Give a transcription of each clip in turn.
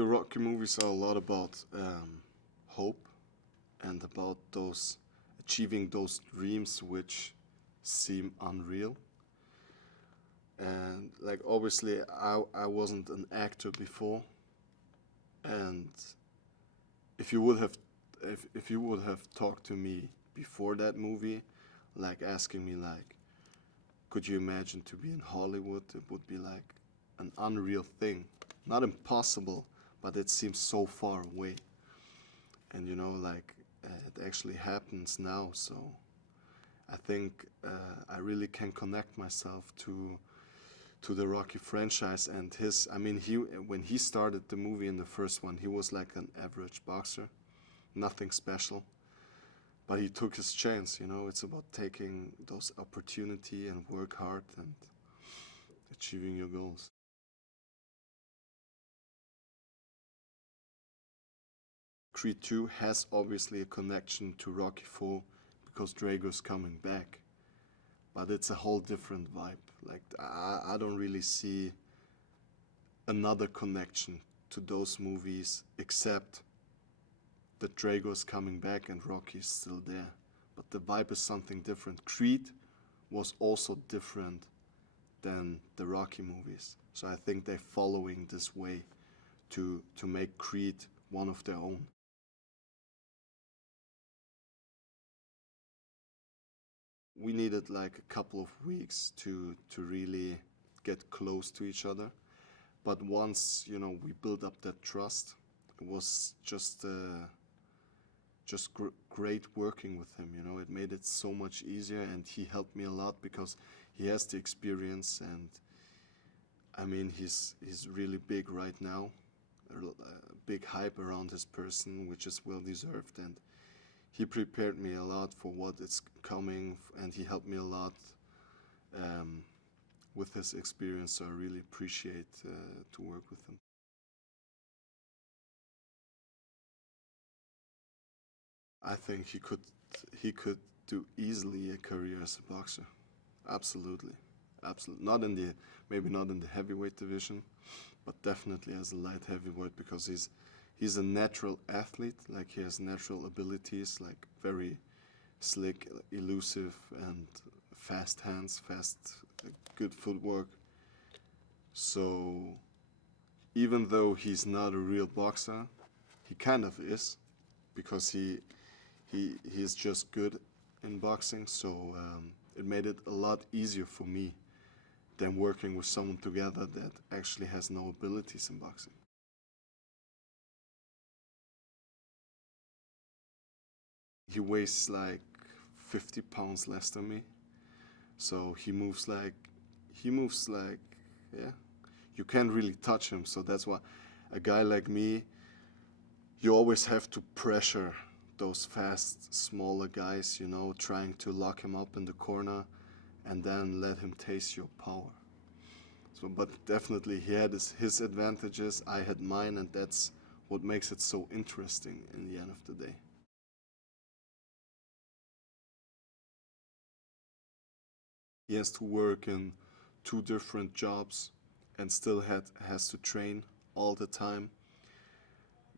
the Rocky movies are a lot about hope and about those achieving those dreams which seem unreal. And like obviously I wasn't an actor before, and if you would have talked to me before that movie, like asking me like, could you imagine to be in Hollywood, it would be like an unreal thing. Not impossible, but it seems so far away. And you know, like it actually happens now, so I think I really can connect myself to the Rocky franchise and his. I mean, when he started the movie in the first one, he was like an average boxer, nothing special. But he took his chance, you know. It's about taking those opportunity and work hard and achieving your goals. Creed 2 has obviously a connection to Rocky 4 because Drago's coming back. But it's a whole different vibe. Like, I don't really see another connection to those movies except that Drago's coming back and Rocky's still there. But the vibe is something different. Creed was also different than the Rocky movies. So I think they're following this way to make Creed one of their own. We needed like a couple of weeks to really get close to each other. But once, you know, we built up that trust, it was just great working with him, you know. It made it so much easier, and he helped me a lot because he has the experience, and I mean, he's really big right now. A big hype around his person, which is well deserved, and he prepared me a lot for what is coming, and he helped me a lot with his experience, so I really appreciate to work with him. I think he could do easily a career as a boxer. Absolutely. Absolutely. Maybe not in the heavyweight division, but definitely as a light heavyweight, because he's a natural athlete. Like, he has natural abilities, like very slick, elusive, and fast hands, good footwork. So even though he's not a real boxer, he kind of is, because he's just good in boxing. So it made it a lot easier for me than working with someone together that actually has no abilities in boxing. He weighs like 50 pounds less than me, so he moves like, yeah, you can't really touch him. So that's why a guy like me, you always have to pressure those fast, smaller guys, you know, trying to lock him up in the corner and then let him taste your power. So, but definitely he had his advantages, I had mine, and that's what makes it so interesting in the end of the day. He has to work in 2 different jobs and still has to train all the time.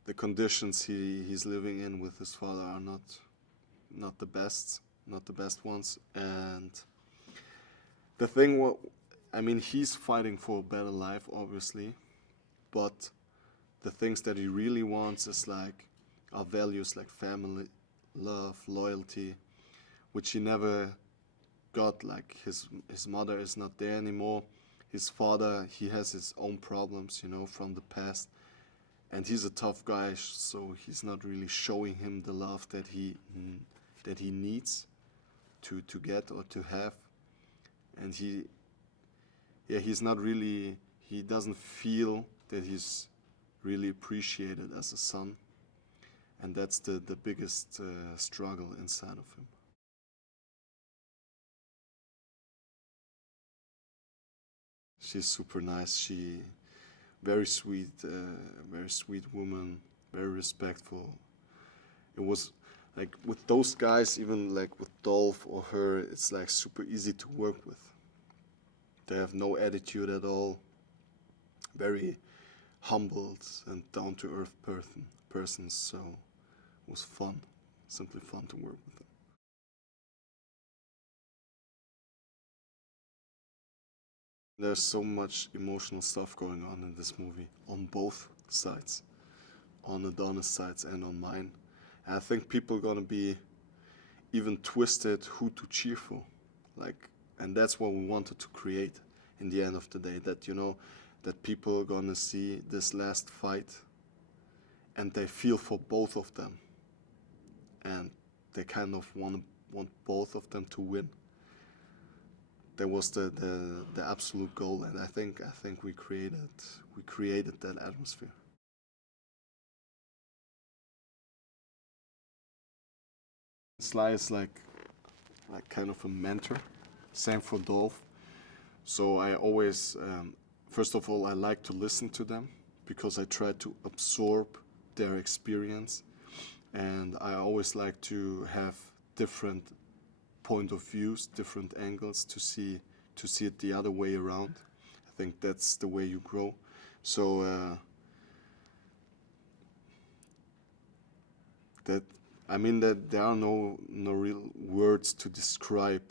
The conditions he's living in with his father are not the best ones. And the thing, I mean, he's fighting for a better life, obviously, but the things that he really wants is like our values, like family, love, loyalty, which he never got. Like, his mother is not there anymore. His father, he has his own problems, you know, from the past. And he's a tough guy, so he's not really showing him the love that he needs to get or to have. And he's not really, he doesn't feel that he's really appreciated as a son. And that's the biggest struggle inside of him. She's super nice. Very sweet woman, very respectful. It was like with those guys, even like with Dolph or her, it's like super easy to work with. They have no attitude at all. Very humbled and down-to-earth persons, so it was fun, simply fun to work with them. There's so much emotional stuff going on in this movie, on both sides, on Adonis' sides and on mine. And I think people are gonna be even twisted who to cheer for, and that's what we wanted to create in the end of the day, that, you know, that people are gonna see this last fight and they feel for both of them, and they kind of want both of them to win. That was the absolute goal, and I think we created that atmosphere. Sly is like kind of a mentor. Same for Dolph. So I always, first of all, I like to listen to them because I try to absorb their experience, and I always like to have different point of views, different angles to see it the other way around. I think that's the way you grow. So that there are no real words to describe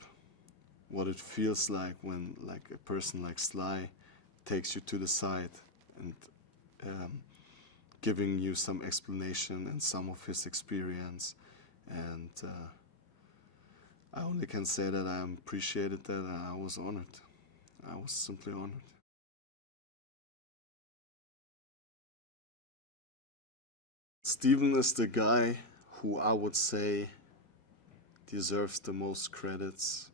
what it feels like when a person like Sly takes you to the side and giving you some explanation and some of his experience, and I only can say that I appreciated that, and I was honored. I was simply honored. Steven is the guy who I would say deserves the most credits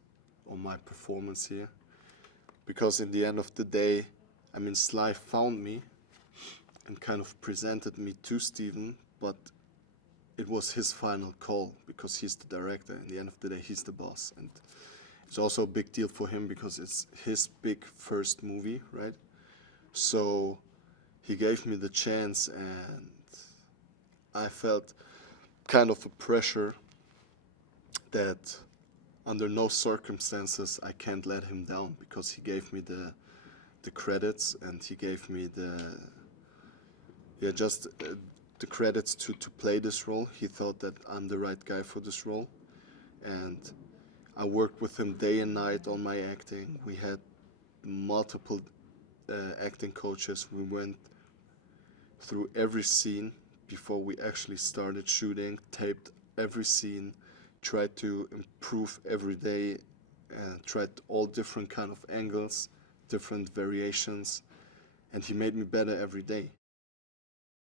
on my performance here. Because in the end of the day, Sly found me and kind of presented me to Steven, but it was his final call because he's the director. In the end of the day, he's the boss. And it's also a big deal for him because it's his big first movie, right? So he gave me the chance, and I felt kind of a pressure that under no circumstances I can't let him down, because he gave me the credits, and he gave me the credits to play this role. He thought that I'm the right guy for this role, and I worked with him day and night on my acting. We had multiple acting coaches. We went through every scene before we actually started shooting, taped every scene, tried to improve every day, and tried all different kind of angles, different variations, and he made me better every day.